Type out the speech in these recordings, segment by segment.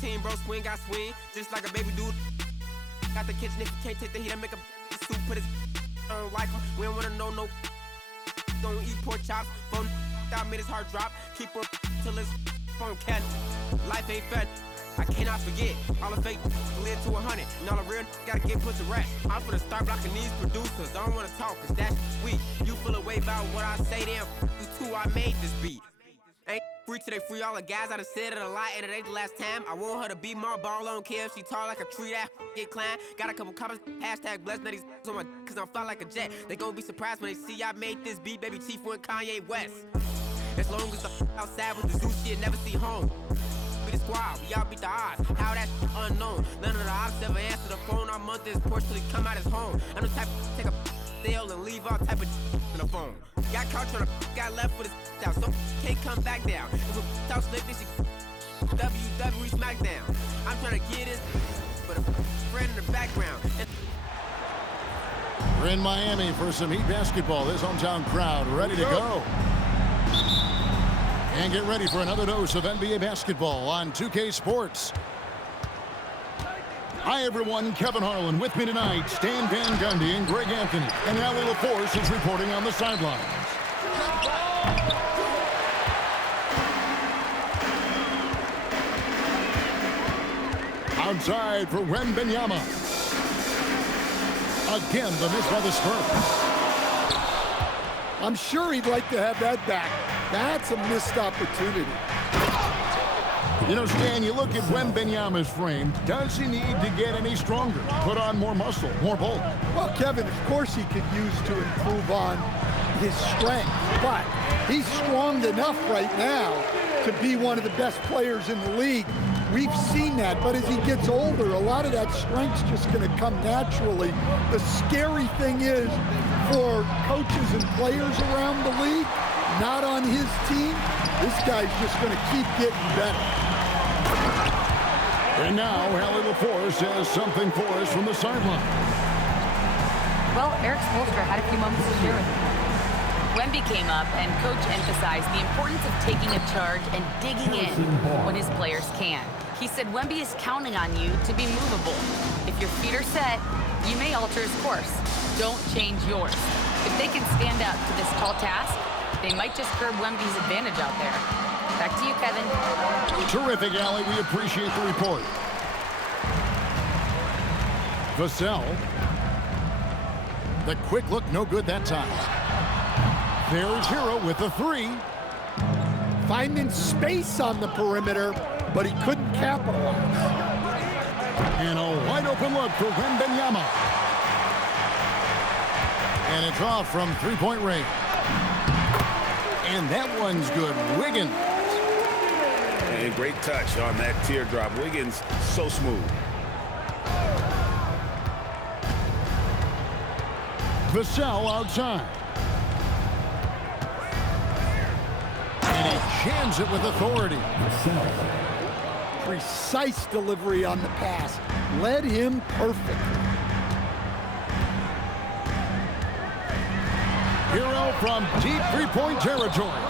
team, bro, swing, got swing. Just like a baby dude. Got the kitchen, if you can't take the heat, I make a soup, put his I don't like him. We don't wanna know no. Don't eat pork chops. Phone that made his heart drop. Keep up till his phone catch. Life ain't fair. I cannot forget. All the fake live to 100. And all the real gotta get put to rest. I'm finna start blocking these producers. I don't wanna talk, cause that's sweet. You feel a way about what I say, then you too, I made this beat. Ain't free till they free all the guys. I done said it a lot, and it ain't the last time. I want her to be my ball on care. She tall like a tree that get climbed. Got a couple comments, hashtag blessed these on my cause I'm fly like a jet. They gon' be surprised when they see I made this beat, baby Chief and Kanye West. As long as the outside with the zoo shit, never see home. Be the squad, we all beat the odds. How that unknown. None of the odds ever answer the phone. Our month is porch till he come out his home. I'm the type to take a sale and leave all type of in the phone. Got caught trying to got left with his out, so can't come back down. If a talk slick, this shit WWE SmackDown. I'm trying to get this, but a friend in the background. We're in Miami for some Heat basketball. This hometown crowd ready to go. And get ready for another dose of NBA basketball on 2K Sports. Hi, everyone. Kevin Harlan with me tonight. Stan Van Gundy and Greg Anthony. And Allie LaForce is reporting on the sidelines. Outside for Wembanyama. Again, the miss by the Spurs. I'm sure he'd like to have that back. That's a missed opportunity. You know, Stan, you look at Wembanyama's frame. Does he need to get any stronger? Put on more muscle, more bulk? Well, Kevin, of course he could use to improve on his strength, but he's strong enough right now to be one of the best players in the league. We've seen that, but as he gets older, a lot of that strength's just going to come naturally. The scary thing is for coaches and players around the league, not on his team, this guy's just going to keep getting better. And now, Allie LaForce has something for us from the sideline. Well, Eric Spoelstra had a few moments to share with him. Wemby came up, and Coach emphasized the importance of taking a charge and digging in when his players can. He said Wemby is counting on you to be movable. If your feet are set, you may alter his course. Don't change yours. If they can stand up to this tall task, they might just curb Wemby's advantage out there. Back to you, Kevin. Terrific, Allie. We appreciate the report. Vassell. The quick look, no good that time. There's Hero with the three. Finding space on the perimeter, but he couldn't capitalize. And a wide open look for Wembanyama. And it's off from three-point range. And that one's good. Wiggins. And great touch on that teardrop. Wiggins, so smooth. Vassell outside. And he jams it with authority. Precise delivery on the pass. Led him perfectly. Hero from deep three-point territory.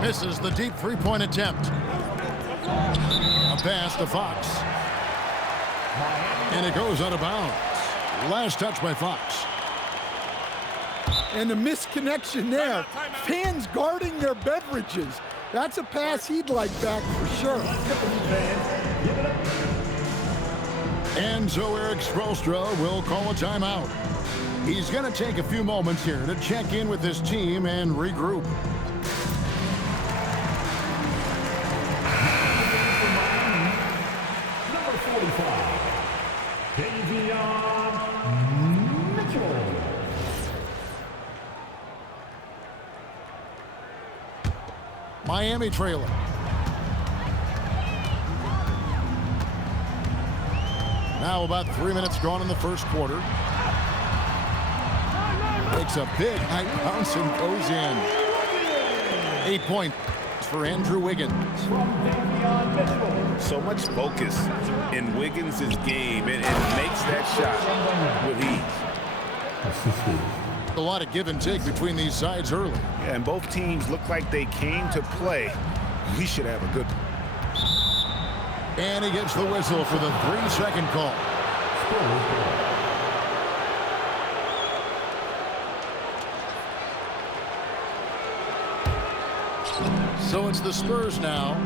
Misses the deep three-point attempt. A pass to Fox. And it goes out of bounds. Last touch by Fox. And a misconnection there. Fans guarding their beverages. That's a pass he'd like back for sure. And so Eric Spoelstra will call a timeout. He's going to take a few moments here to check in with his team and regroup. Number 45, Davion Mitchell. Miami trailing. Now about 3 minutes gone in the first quarter. Makes a big high bounce and goes in. 8 points for Andrew Wiggins. So much focus in Wiggins' game, and makes that shot with ease. A lot of give and take between these sides early. Yeah, and both teams look like they came to play. We should have a good. And he gets the whistle for the 3-second call. So it's the Spurs now.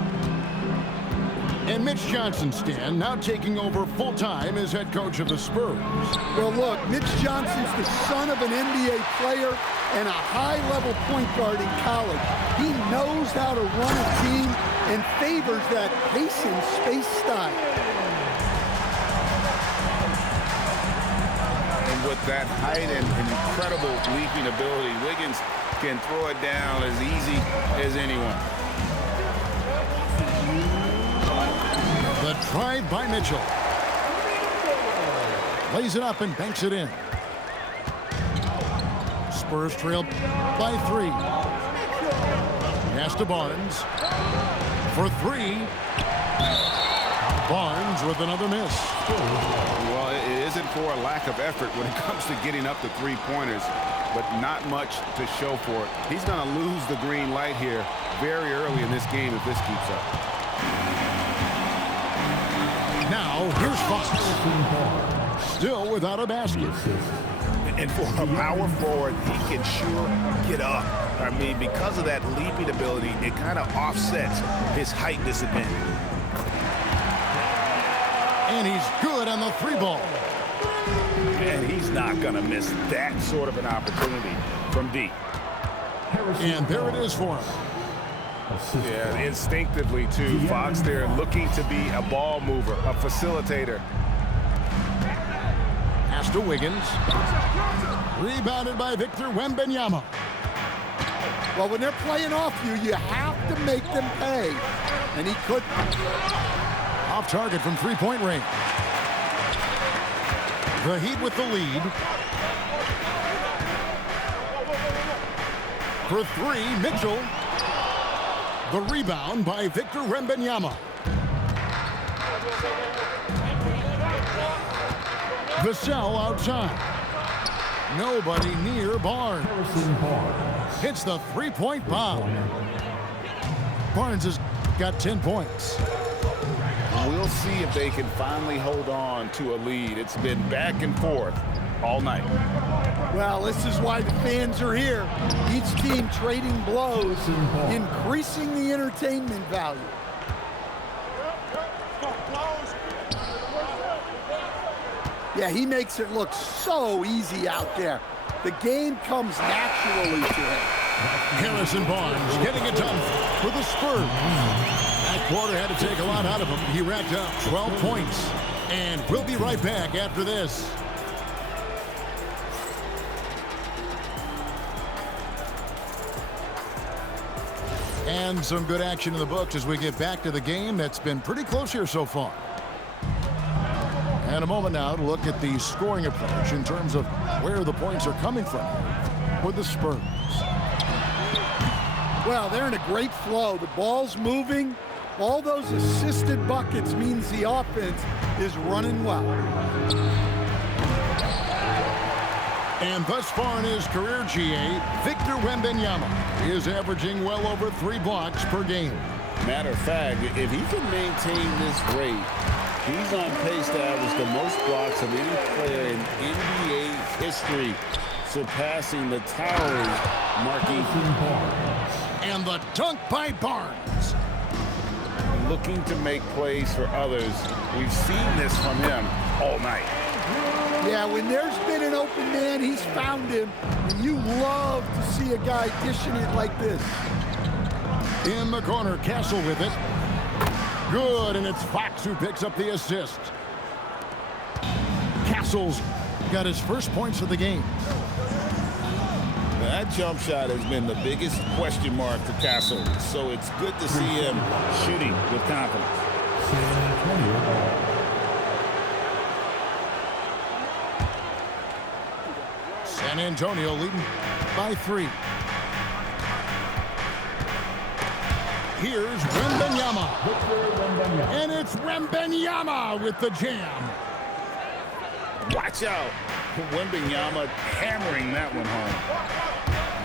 And Mitch Johnson, Stan, now taking over full-time as head coach of the Spurs. Well, look, Mitch Johnson's the son of an NBA player and a high-level point guard in college. He knows how to run a team and favors that pace and space style. And with that height and incredible leaping ability, Wiggins can throw it down as easy as anyone. The drive by Mitchell. Lays it up and banks it in. Spurs trail by 3. Pass to Barnes. For 3. Barnes with another miss. Well, it isn't for a lack of effort when it comes to getting up to three-pointers, but not much to show for it. He's going to lose the green light here very early in this game if this keeps up. Now, here's Fox. Still without a basket. And for a power forward, he can sure get up. I mean, because of that leaping ability, it kind of offsets his height disadvantage. And he's good on the 3 ball. And he's not going to miss that sort of an opportunity from deep. And there it is for him. Yeah, instinctively, too. Fox there looking to be a ball mover, a facilitator. Pass to Wiggins. Rebounded by Victor Wembanyama. Well, when they're playing off you, you have to make them pay. And he couldn't. Off target from 3-point range. The Heat with the lead. For 3, Mitchell. The rebound by Victor Wembanyama. Vassell outside. Nobody near Barnes. Hits the 3-point bomb. Barnes has got 10 points. We'll see if they can finally hold on to a lead. It's been back and forth all night. Well, this is why the fans are here. Each team trading blows, increasing the entertainment value. Yeah, he makes it look so easy out there. The game comes naturally to him. Harrison Barnes getting it done for the Spurs. That quarter had to take a lot out of him. He racked up 12 points. And we'll be right back after this. And some good action in the books as we get back to the game that's been pretty close here so far. And a moment now to look at the scoring approach in terms of where the points are coming from for the Spurs. Well, they're in a great flow. The ball's moving. All those assisted buckets means the offense is running well. And thus far in his career, GA, Victor Wembanyama is averaging well over 3 blocks per game. Matter of fact, if he can maintain this rate, he's on pace to average the most blocks of any player in NBA history, surpassing the towering Marquise. And the dunk by Barnes. Looking to make plays for others. We've seen this from him all night. Yeah, when there's been an open man, he's found him. And you love to see a guy dishing it like this. In the corner, Castle with it. Good, and it's Fox who picks up the assist. Castle's got his first points of the game. That jump shot has been the biggest question mark for Castle, so it's good to see him shooting with confidence. San Antonio leading by 3. Here's Wembanyama. And it's Wembanyama with the jam. Watch out. Wembanyama hammering that one home.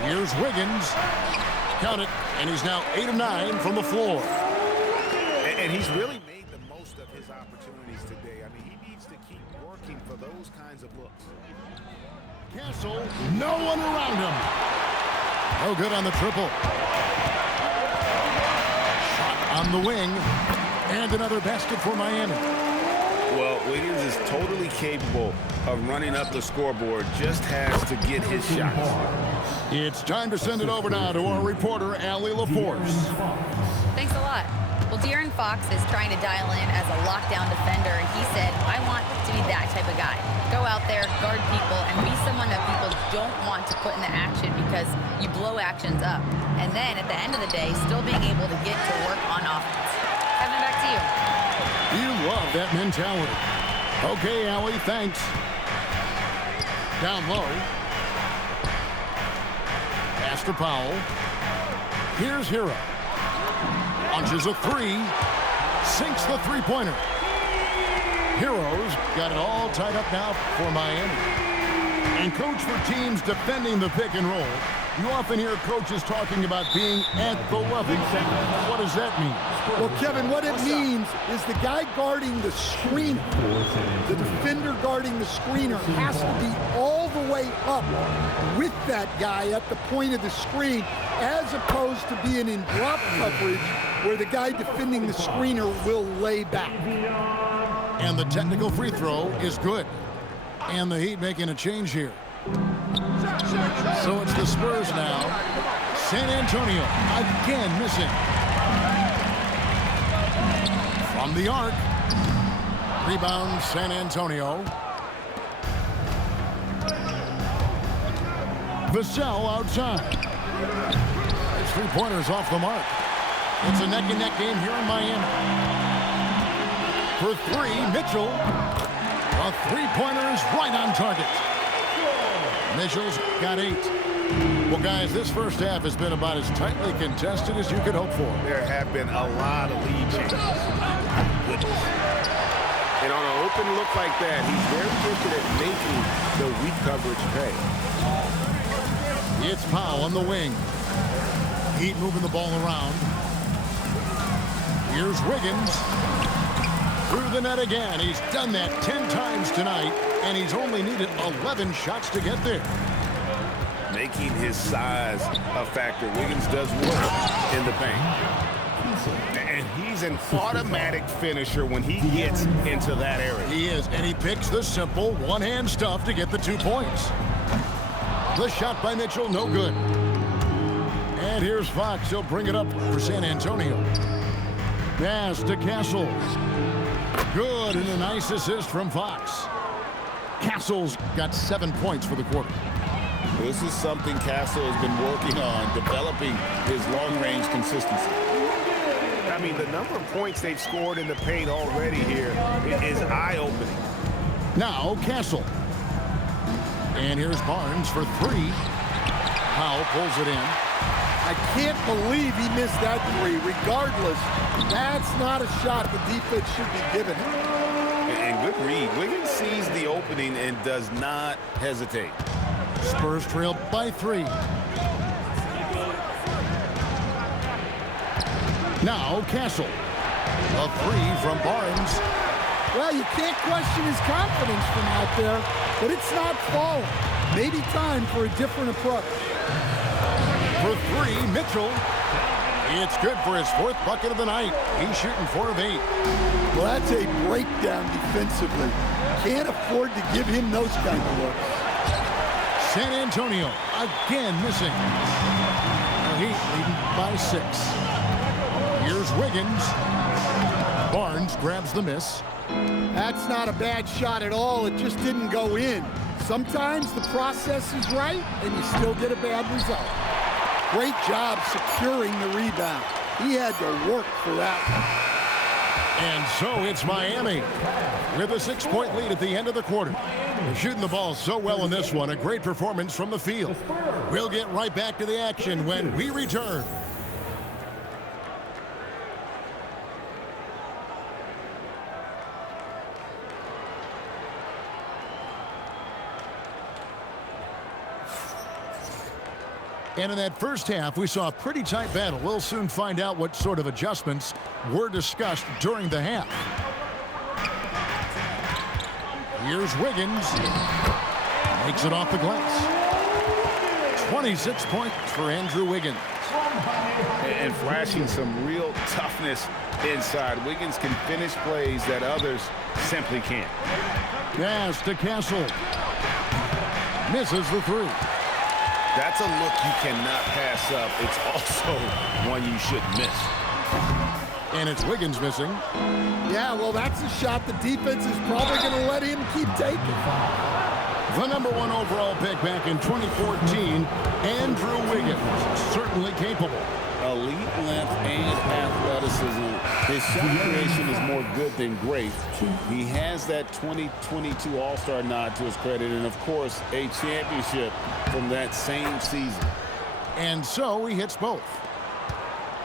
Here's Wiggins. Count it. And he's now 8 of 9 from the floor. And he's really made the most of those kinds of looks. Castle, no one around him. No good on the triple. Shot on the wing. And another basket for Miami. Well, Wiggins is totally capable of running up the scoreboard, just has to get his shots. It's time to send it over now to our reporter, Allie LaForce. Thanks a lot. Well, De'Aaron Fox is trying to dial in as a lockdown defender, and he said, I want to be that type of guy. Go out there, guard people, and be someone that people don't want to put into action because you blow actions up. And then at the end of the day, still being able to get to work on offense. Kevin, back to you. You love that mentality. Okay, Allie, thanks. Down low. Pass to Powell. Here's Hero. Launches a three. Sinks the three-pointer. Heroes got it all tied up now for Miami. And coach, for teams defending the pick and roll, you often hear coaches talking about being at the level. What does that mean? Well, Kevin, what it means is the guy guarding the screener, the defender guarding the screener, has to be all the way up with that guy at the point of the screen, as opposed to being in drop coverage where the guy defending the screener will lay back. And the technical free throw is good. And the Heat making a change here. So it's the Spurs now. San Antonio again missing. From the arc. Rebound San Antonio. Vassell outside. His three-pointer's off the mark. It's a neck-and-neck game here in Miami. For three, Mitchell. A three-pointer is right on target. Mitchell's got 8. Well, guys, this first half has been about as tightly contested as you could hope for. There have been a lot of lead changes. And on an open look like that, he's very gifted at making the weak coverage pay. It's Powell on the wing. Heat moving the ball around. Here's Wiggins. Through the net again. He's done that 10 times tonight, and he's only needed 11 shots to get there. Making his size a factor. Wiggins does work in the paint. And he's an automatic finisher when he gets into that area. He is, and he picks the simple one-hand stuff to get the 2 points. The shot by Mitchell, no good. And here's Fox. He'll bring it up for San Antonio. Pass to Castle. Good, and a nice assist from Fox. Castle's got 7 points for the quarter. This is something Castle has been working on, developing his long-range consistency. I mean, the number of points they've scored in the paint already here is eye-opening. Now Castle. And here's Barnes for 3. Powell pulls it in. I can't believe he missed that 3. Regardless, that's not a shot the defense should be giving. And good read. Wiggins sees the opening and does not hesitate. Spurs trail by 3. Now Castle. A 3 from Barnes. Well, you can't question his confidence from out there, but it's not falling. Maybe time for a different approach. For 3, Mitchell. It's good for his 4th bucket of the night. He's shooting 4 of 8. Well, that's a breakdown defensively. Can't afford to give him those kind of looks. San Antonio again missing. The Heat leading by 6. Here's Wiggins. Barnes grabs the miss. That's not a bad shot at all. It just didn't go in. Sometimes the process is right, and you still get a bad result. Great job securing the rebound. He had to work for that one. And so it's Miami with a 6-point lead at the end of the quarter. They're shooting the ball so well in this one. A great performance from the field. We'll get right back to the action when we return. And in that first half, we saw a pretty tight battle. We'll soon find out what sort of adjustments were discussed during the half. Here's Wiggins. Makes it off the glass. 26 points for Andrew Wiggins. And flashing some real toughness inside. Wiggins can finish plays that others simply can't. Pass to Castle. Misses the three. That's a look you cannot pass up. It's also one you shouldn't miss. And it's Wiggins missing. Yeah, well, that's a shot the defense is probably going to let him keep taking. The #1 overall pick back in 2014, Andrew Wiggins, certainly capable. Elite length and athleticism. His shot creation is more good than great. He has that 2022 All-Star nod to his credit, and of course, a championship from that same season. And so he hits both.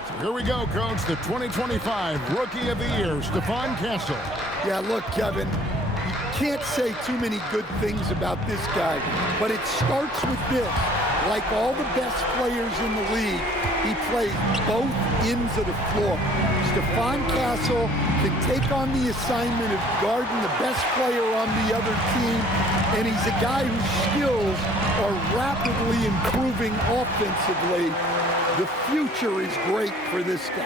So here we go, Coach. The 2025 Rookie of the Year, Stephon Castle. Yeah, look, Kevin, you can't say too many good things about this guy, but it starts with this. Like all the best players in the league, he plays both ends of the floor. Stephon Castle can take on the assignment of guarding the best player on the other team, and he's a guy whose skills are rapidly improving offensively. The future is great for this guy.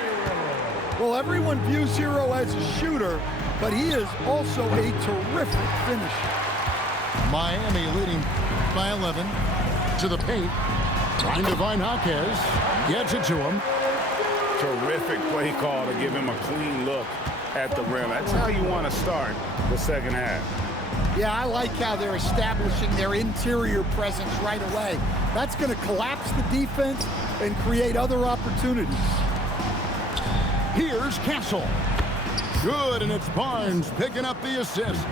Well, everyone views Hero as a shooter, but he is also a terrific finisher. Miami leading by 11 to the paint. Trying to find Jaquez. Gets it to him. Terrific play call to give him a clean look at the rim. That's how you want to start the second half. Yeah, I like how they're establishing their interior presence right away. That's going to collapse the defense and create other opportunities. Here's Castle. Good, and it's Barnes picking up the assist.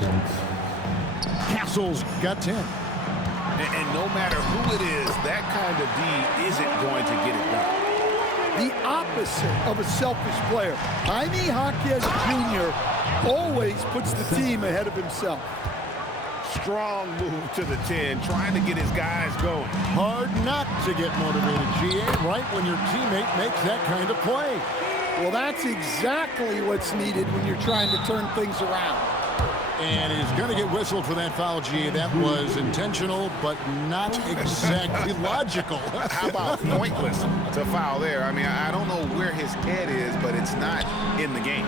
Castle's got 10. And no matter who it is, that kind of D isn't going to get it done. The opposite of a selfish player. Jaime Jaquez Jr. always puts the team ahead of himself. Strong move to the 10, trying to get his guys going. Hard not to get motivated, GA, right when your teammate makes that kind of play. Well, that's exactly what's needed when you're trying to turn things around. And he's going to get whistled for that foul, GA. That was intentional, but not exactly logical. How about pointless to foul there? I mean, I don't know where his head is, but it's not in the game.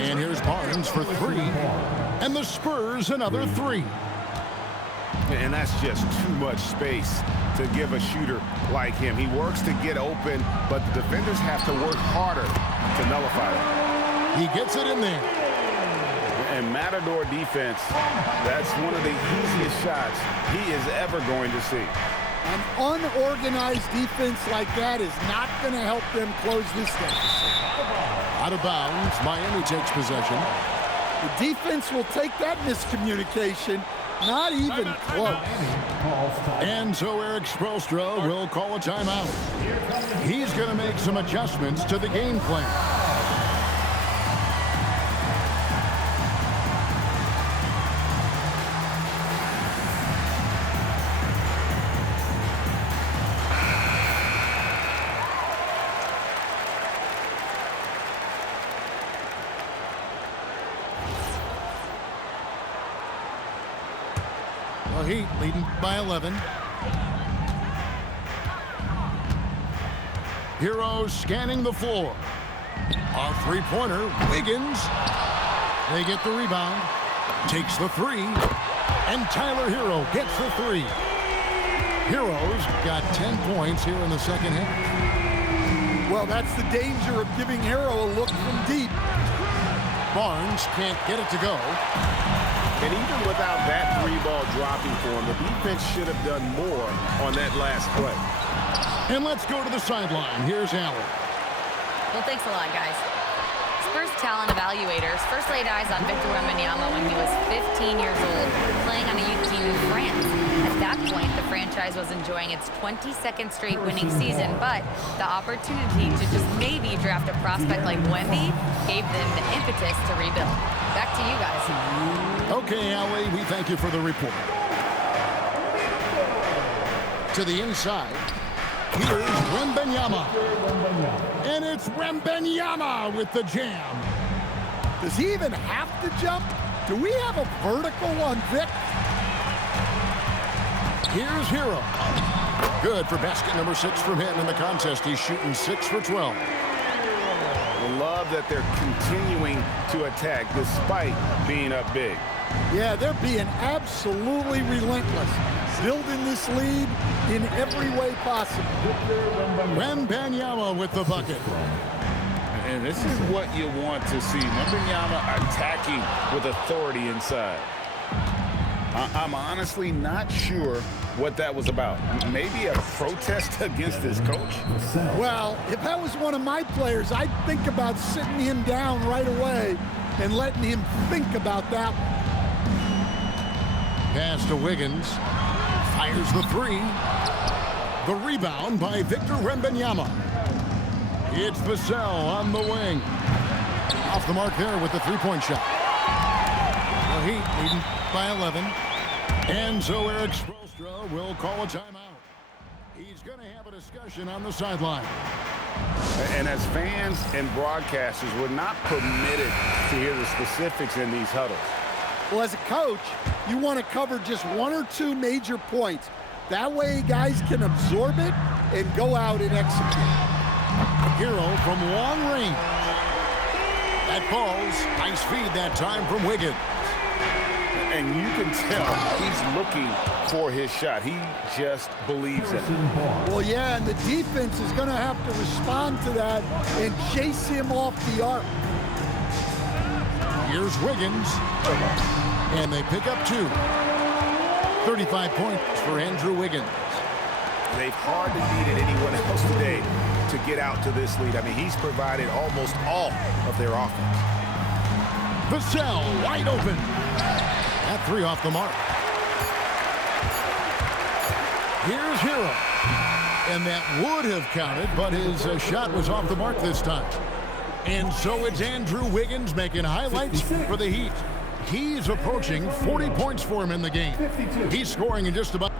And here's Barnes for three. And the Spurs another three. And that's just too much space to give a shooter like him. He works to get open, but the defenders have to work harder to nullify it. He gets it in there. And Matador defense, that's one of the easiest shots he is ever going to see. An unorganized defense like that is not going to help them close this deficit. Out of bounds, Miami takes possession. The defense will take that miscommunication. Not even close. And so Eric Spoelstra will call a timeout. He's going to make some adjustments to the game plan. Heat leading by 11. Heroes scanning the floor. Our three-pointer, Wiggins. They get the rebound. Takes the three. And Tyler Hero gets the three. Heroes got 10 points here in the second half. Well, that's the danger of giving Hero a look from deep. Barnes can't get it to go. And even without that three ball dropping for him, the defense should have done more on that last play. And let's go to the sideline. Here's Allen. Well, thanks a lot, guys. Spurs talent evaluators first laid eyes on Victor Wembanyama when he was 15 years old, playing on a youth team in France. At that point, the franchise was enjoying its 22nd straight winning season, but the opportunity to just maybe draft a prospect like Wemby gave them the impetus to rebuild. Back to you guys. Okay, Allie, we thank you for the report. To the inside, here's Wembanyama. And it's Wembanyama with the jam. Does he even have to jump? Do we have a vertical on Vic? Here's Hero. Good for basket number 6 from him in the contest. He's shooting 6 for 12. Love that they're continuing to attack despite being up big. Yeah, they're being absolutely relentless, building this lead in every way possible. Wembanyama with the bucket. And this is what you want to see. Wembanyama attacking with authority inside. I'm honestly not sure what that was about. Maybe a protest against his coach? Well, if that was one of my players, I'd think about sitting him down right away and letting him think about that one. Pass to Wiggins. Fires the 3. The rebound by Victor Wembanyama. It's Vassell on the wing. Off the mark there with the three-point shot. The Heat leading by 11. And so Eric Spoelstra will call a timeout. He's going to have a discussion on the sideline. And as fans and broadcasters, we're not permitted to hear the specifics in these huddles. Well, as a coach, you want to cover just 1 or 2 major points. That way guys can absorb it and go out and execute. Hero from long range. That falls. Nice feed that time from Wiggins. And you can tell he's looking for his shot. He just believes it. Well, yeah, and the defense is going to have to respond to that and chase him off the arc. Here's Wiggins. And they pick up 2. 35 points for Andrew Wiggins. They've hardly needed anyone else today to get out to this lead. I mean, he's provided almost all of their offense. Vassell wide open. That 3 off the mark. Here's Hero. And that would have counted, but his shot was off the mark this time. And so it's Andrew Wiggins making highlights for the Heat. He's approaching 40 points for him in the game. He's scoring in just about...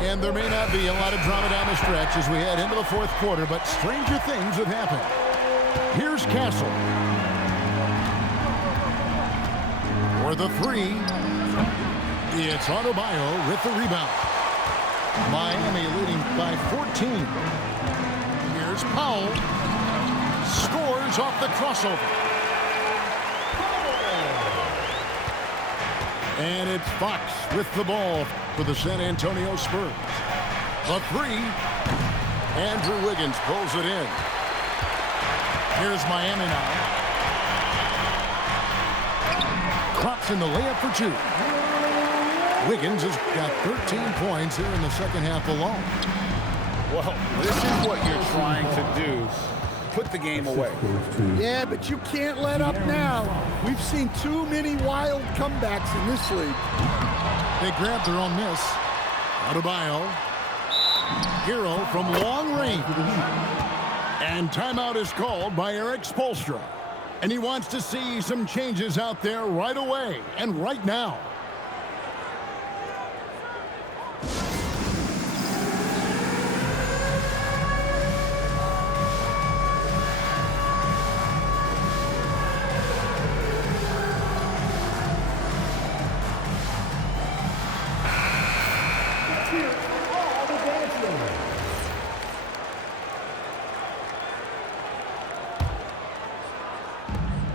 And there may not be a lot of drama down the stretch as we head into the 4th quarter, but stranger things have happened. Here's Castle. For the 3. It's Adebayo with the rebound. Miami leading by 14. Here's Powell. Scores off the crossover. And it's Fox with the ball for the San Antonio Spurs. The 3. Andrew Wiggins pulls it in. Here's Miami now. Crops in the layup for 2. Wiggins has got 13 points here in the second half alone. Well, this is what you're trying to do. Put the game away. Yeah, but you can't let up now. We've seen too many wild comebacks in this league. They grabbed their own miss. Adebayo. Hero from long range. And timeout is called by Eric Spoelstra. And he wants to see some changes out there right away and right now.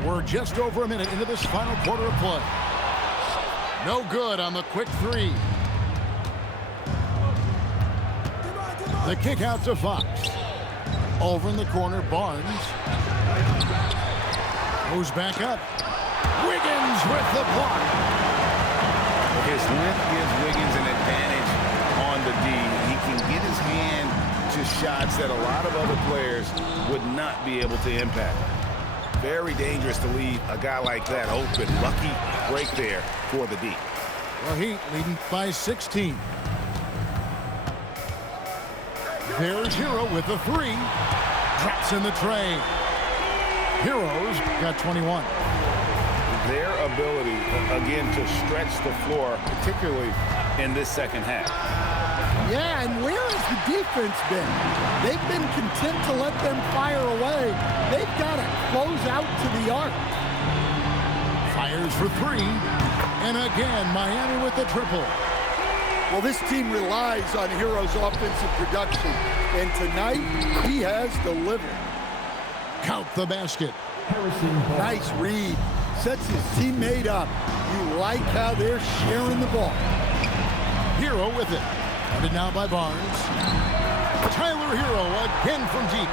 We're just over a minute into this final quarter of play. No good on the quick 3. The kick out to Fox. Over in the corner, Barnes. Goes back up. Wiggins with the block. His length gives Wiggins an advantage on the D. He can get his hand to shots that a lot of other players would not be able to impact. Very dangerous to leave a guy like that open. Lucky break there for the D. The Heat leading by 16. There's Hero with the 3. Drops in the tray. Hero's got 21. Their ability, again, to stretch the floor, particularly in this second half. Yeah, and where is the defense been? They've been content to let them fire away. They've got to close out to the arc. Fires for three. And again, Miami with the triple. Well, this team relies on Hero's offensive production, and tonight he has delivered. Count the basket. Nice read. Sets his teammate up. You like how they're sharing the ball. Hero with it. Guarded now by Barnes. Tyler Hero again from deep.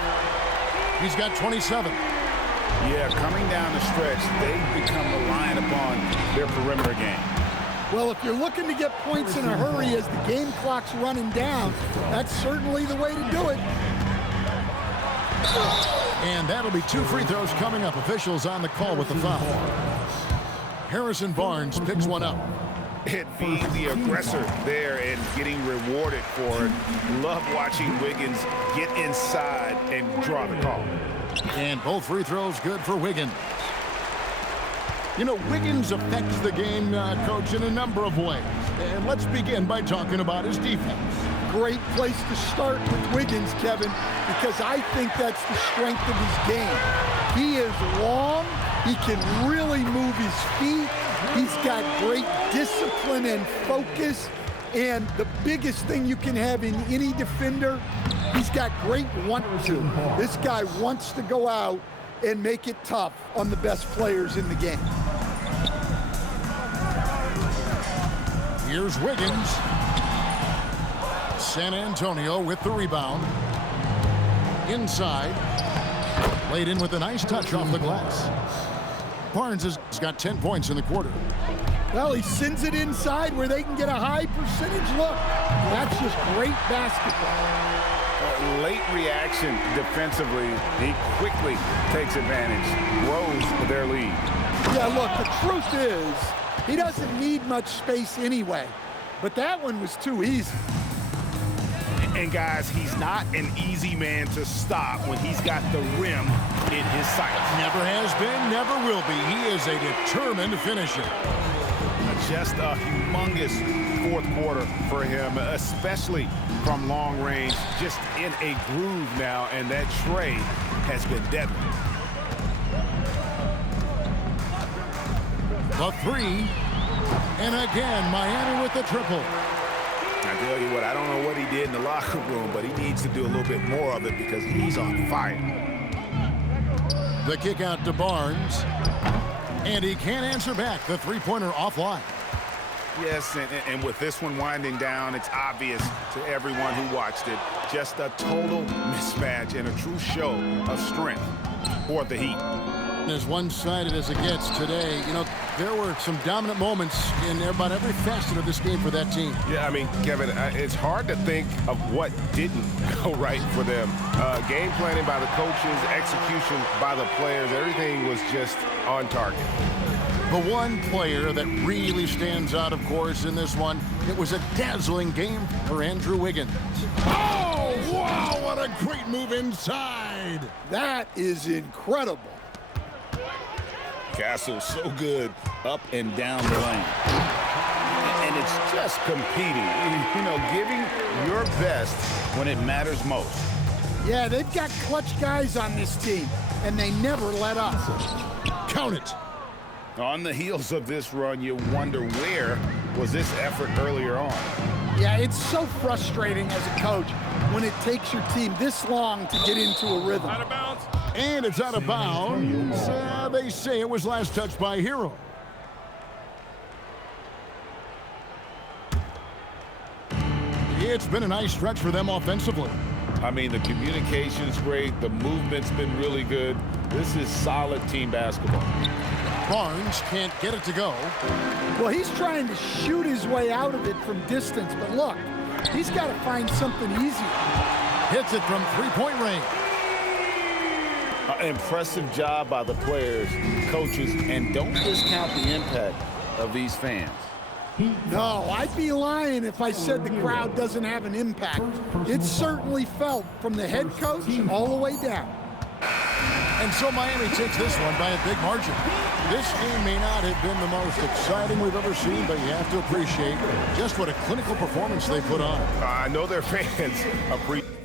He's got 27. Yeah, coming down the stretch, they've become reliant upon their perimeter game. Well, if you're looking to get points in a hurry as the game clock's running down, that's certainly the way to do it. And that'll be 2 free throws coming up. Officials on the call with the foul. Harrison Barnes picks one up. And being the aggressor there and getting rewarded for it. Love watching Wiggins get inside and draw the call. And both free throws good for Wiggins. You know, Wiggins affects the game, Coach, in a number of ways. And let's begin by talking about his defense. Great place to start with Wiggins, Kevin, because I think that's the strength of his game. He is long. He can really move his feet. He's got great discipline and focus. And the biggest thing you can have in any defender, he's got great want to. This guy wants to go out and make it tough on the best players in the game. Here's Wiggins. San Antonio with the rebound. Inside. Laid in with a nice touch off the glass. Barnes has got 10 points in the quarter. Well, he sends it inside where they can get a high percentage look. That's just great basketball. Late reaction defensively. He quickly takes advantage, grows their lead. Yeah, look, the truth is, he doesn't need much space anyway. But that one was too easy. And guys, he's not an easy man to stop when he's got the rim in his sights. Never has been, never will be. He is a determined finisher. Just a humongous fourth quarter for him, especially from long range. Just in a groove now, and that tray has been deadly. The three. And again, Miami with the triple. I tell you what, I don't know what he did in the locker room, but he needs to do a little bit more of it because he's on fire. The kick out to Barnes. And he can't answer back. The three-pointer offline. Yes, and with this one winding down, it's obvious to everyone who watched it. Just a total mismatch and a true show of strength for the Heat. As one-sided as it gets today, you know, there were some dominant moments in about every facet of this game for that team. Yeah, I mean, Kevin, it's hard to think of what didn't go right for them. Game planning by the coaches, execution by the players, everything was just on target. The one player that really stands out, of course, in this one, it was a dazzling game for Andrew Wiggins. Oh, wow, what a great move inside. That is incredible. Castle so good up and down the lane. And it's just competing, you know, giving your best when it matters most. Yeah, they've got clutch guys on this team, and they never let up. Count it. On the heels of this run, you wonder where was this effort earlier on. Yeah, it's so frustrating as a coach when it takes your team this long to get into a rhythm. Out of bounds. And it's out of bounds. They say it was last touched by Hero. It's been a nice stretch for them offensively. I mean, the communication's great. The movement's been really good. This is solid team basketball. Barnes can't get it to go. Well, he's trying to shoot his way out of it from distance, but look, he's got to find something easier. Hits it from three-point range. Impressive job by the players, coaches, and don't discount the impact of these fans. No, I'd be lying if I said the crowd doesn't have an impact. It's certainly felt from the head coach all the way down. And so Miami takes this one by a big margin. This game may not have been the most exciting we've ever seen, but you have to appreciate just what a clinical performance they put on. I know their fans appreciate